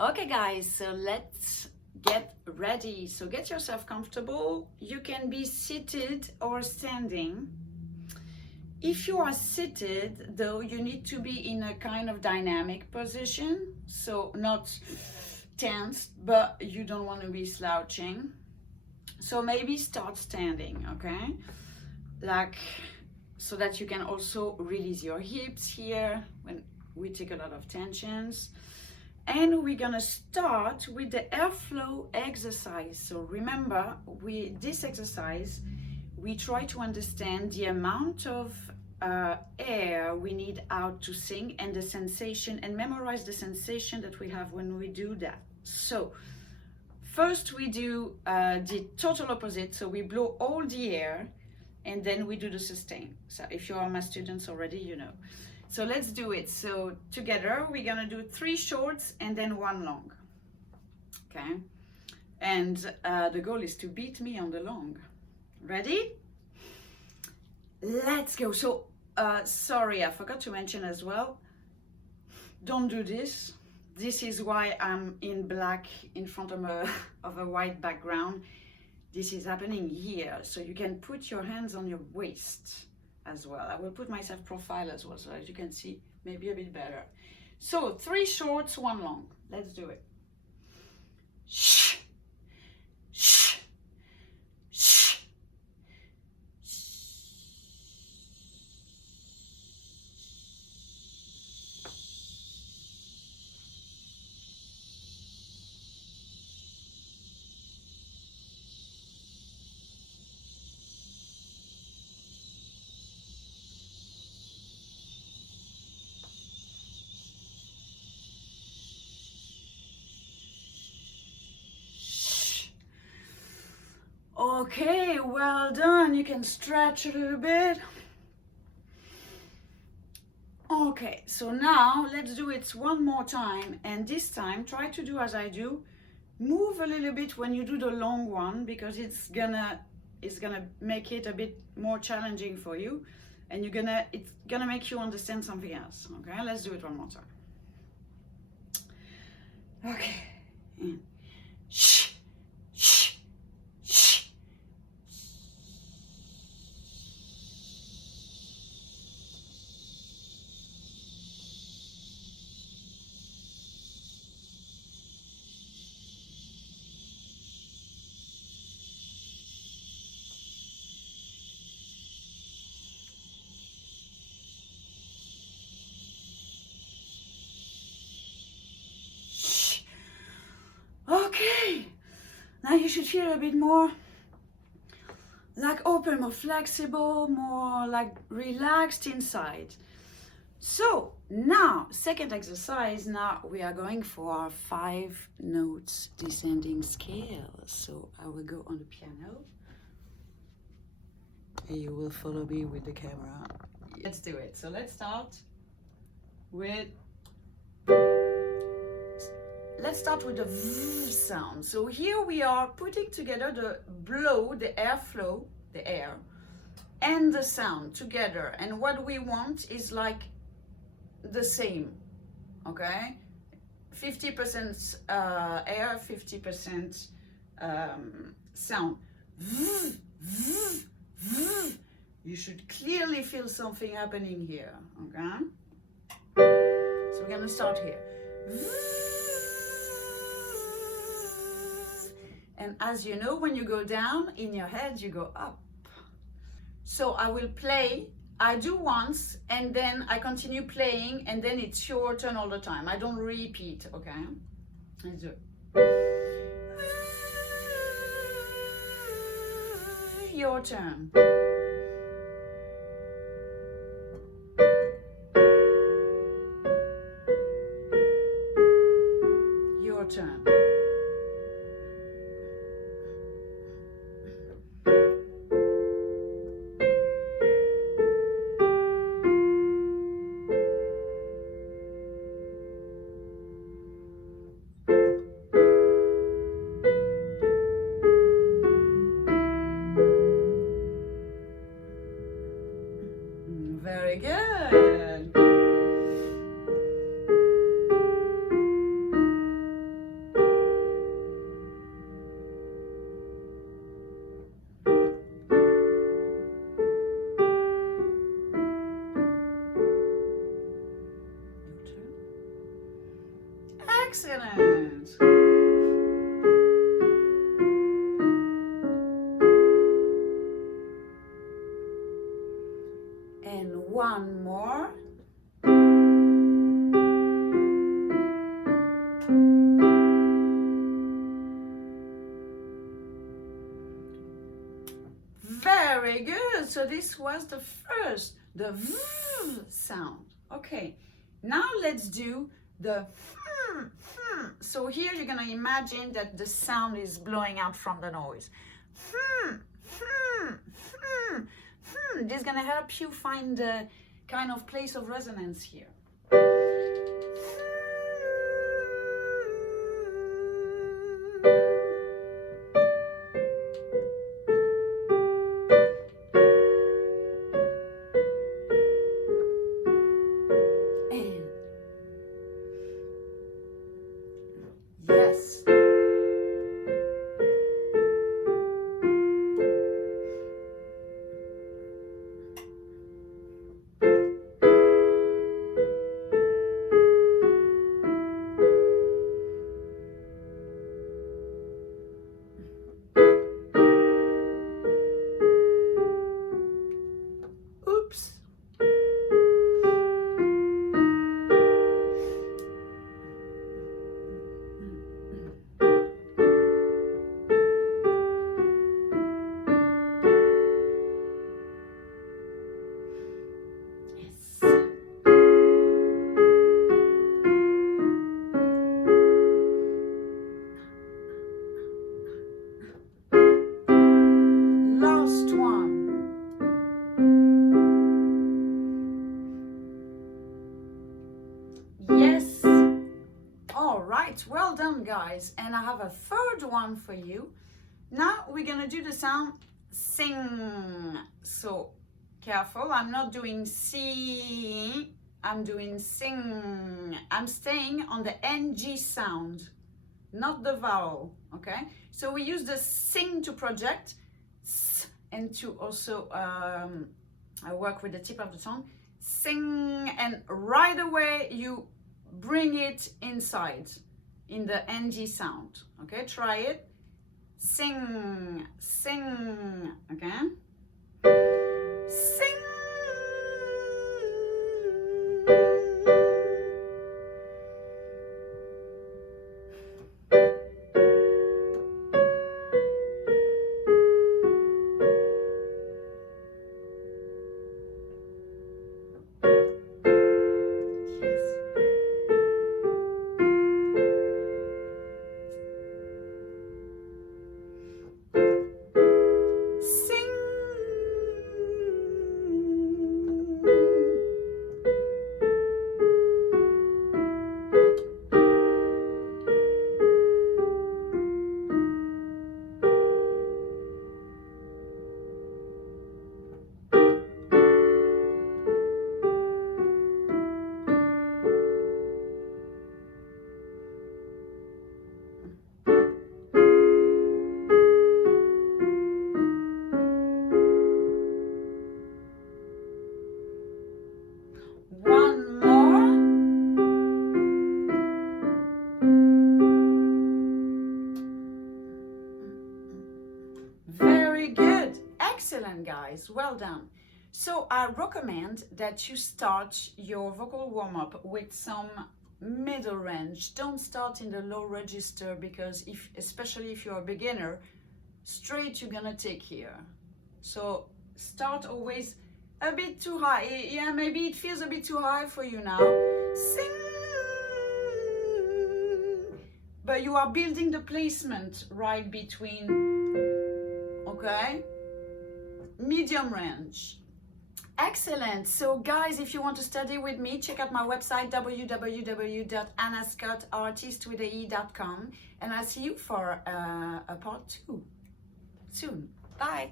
Okay guys, so let's get ready. So get yourself comfortable. You can be seated or standing. If you are seated, though, you need to be in a kind of dynamic position. So not tense, but you don't want to be slouching. So maybe start standing, okay? Like, so that you can also release your hips here when we take a lot of tensions. And we're gonna start with the airflow exercise. So remember, this exercise, we try to understand the amount of air we need out to sing and the sensation, and memorize the sensation that we have when we do that. So first we do the total opposite. So we blow all the air and then we do the sustain. So if you are my students already, you know. So let's do it. So together we're gonna do 3 shorts and then 1 long. Okay? And the goal is to beat me on the long. Ready? Let's go. So sorry, I forgot to mention as well, don't do this. This is why I'm in black in front of a white background. This is happening here. So you can put your hands on your waist as well. I will put myself profile as well, so as you can see, maybe a bit better. So 3 shorts, 1 long. Let's do it. Shh. Shh. Shh. Okay, well done. You can stretch a little bit. Okay, so now let's do it one more time, and this time try to do as I do. Move a little bit when you do the long one, because it's gonna make it a bit more challenging for you, and it's gonna make you understand something else. Okay, let's do it one more time. Okay, and shh, shh, shh. Okay, now you should feel a bit more like open, more flexible, more like relaxed inside. So now, second exercise, now we are going for our 5 notes descending scale. So I will go on the piano and you will follow me with the camera. Let's do it. So let's start with the V sound. So here we are putting together the blow, the airflow, the air, and the sound together. And what we want is like the same, okay? 50% air, 50% sound. You should clearly feel something happening here, okay? So we're gonna start here. And as you know, when you go down in your head, you go up. So I will play, I do once, and then I continue playing, and then it's your turn all the time. I don't repeat, okay? Let's do it. Your turn. Your turn. Very good. Excellent. And one more. Very good. So this was the first, the V sound. Okay, now let's do the So here you're going to imagine that the sound is blowing out from the noise. This is going to help you find the kind of place of resonance here. Yes. Oops. Last one. Yes. All right, well done, guys. And I have a third one for you. Now we're gonna do the sound sing. So careful, I'm not doing see, I'm doing sing. I'm staying on the NG sound, not the vowel, okay? So we use the sing to project and to also work with the tip of the tongue. Sing, and right away you bring it inside in the NG sound, okay? Try it. Sing, sing, okay? Sing. One more. Very good. Excellent, guys. Well done. So I recommend that you start your vocal warm-up with some middle range. Don't start in the low register, because especially if you're a beginner, straight you're gonna take here. So start always a bit too high. Yeah, maybe it feels a bit too high for you now. Sing. But you are building the placement right between, okay? Medium range. Excellent. So guys, if you want to study with me, check out my website www.annascottartistwithAE.com, and I'll see you for a part 2 soon. Bye.